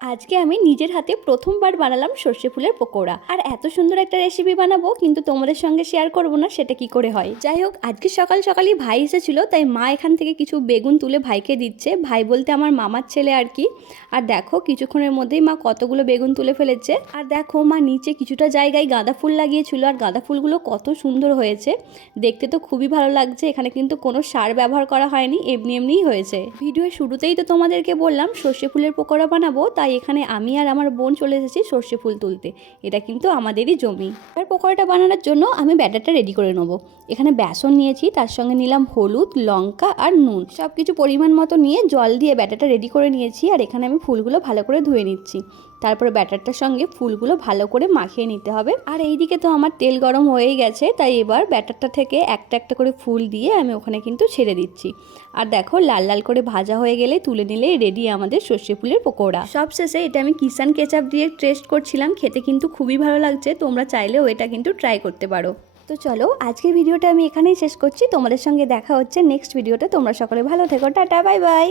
আজকে আমি নিজের হাতে প্রথমবার বানালাম সর্ষে ফুলের পকোড়া। আর এত সুন্দর একটা রেসিপি বানাবো, কিন্তু তোমাদের সঙ্গে শেয়ার করব না সেটা কি করে হয়। যাই হোক, আজকে সকাল সকালই ভাই এসেছিল, তাই মা এখান থেকে কিছু বেগুন তুলে ভাইকে দিচ্ছে। ভাই বলতে আমার মামার ছেলে আর কি। আর দেখো কিছুক্ষণের মধ্যেই মা কতগুলো বেগুন তুলে ফেলেছে। আর দেখো মা নিচে কিছুটা জায়গায় গাঁদা ফুল লাগিয়েছিল, আর গাঁদা ফুলগুলো কত সুন্দর হয়েছে, দেখতে তো খুবই ভালো লাগছে। এখানে কিন্তু কোনো সার ব্যবহার করা হয়নি, এমনি এমনিই হয়েছে। ভিডিওর শুরুতেই তো তোমাদেরকে বললাম সর্ষে ফুলের পকোড়া বানাবো, তাই এখানে আমি আর আমার বোন চলে এসেছি সর্ষে ফুল তুলতে। এটা কিন্তু আমাদেরই জমি। আর পকোড়াটা বানানোর জন্য আমি ব্যাটারটা রেডি করে নেবো। এখানে বেসন নিয়েছি, তার সঙ্গে নিলাম হলুদ, লঙ্কা আর নুন, সব কিছু পরিমাণ মতো নিয়ে জল দিয়ে ব্যাটারটা রেডি করে নিয়েছি। আর এখানে আমি ফুলগুলো ভালো করে ধুয়ে নিচ্ছি। তারপরে ব্যাটারটার সঙ্গে ফুলগুলো ভালো করে মাখিয়ে নিতে হবে। আর এইদিকে তো আমার তেল গরম হয়েই গেছে, তাই এবার ব্যাটারটা থেকে একটা একটা করে ফুল দিয়ে আমি ওখানে কিন্তু ছেড়ে দিচ্ছি। আর দেখো লাল লাল করে ভাজা হয়ে গেলে তুলে নিলেই রেডি আমাদের সর্ষে ফুলের পকোড়া। সবশেষে এটা আমি কিষান কেচাপ দিয়ে টেস্ট করছিলাম, খেতে কিন্তু খুবই ভালো লাগছে। তোমরা চাইলেও এটা কিন্তু ট্রাই করতে পারো। তো চলো আজকের ভিডিওটা আমি এখানেই শেষ করছি। তোমাদের সঙ্গে দেখা হচ্ছে নেক্সট ভিডিওতে। তোমরা সকলে ভালো থেকো, টাটা, বাই বাই।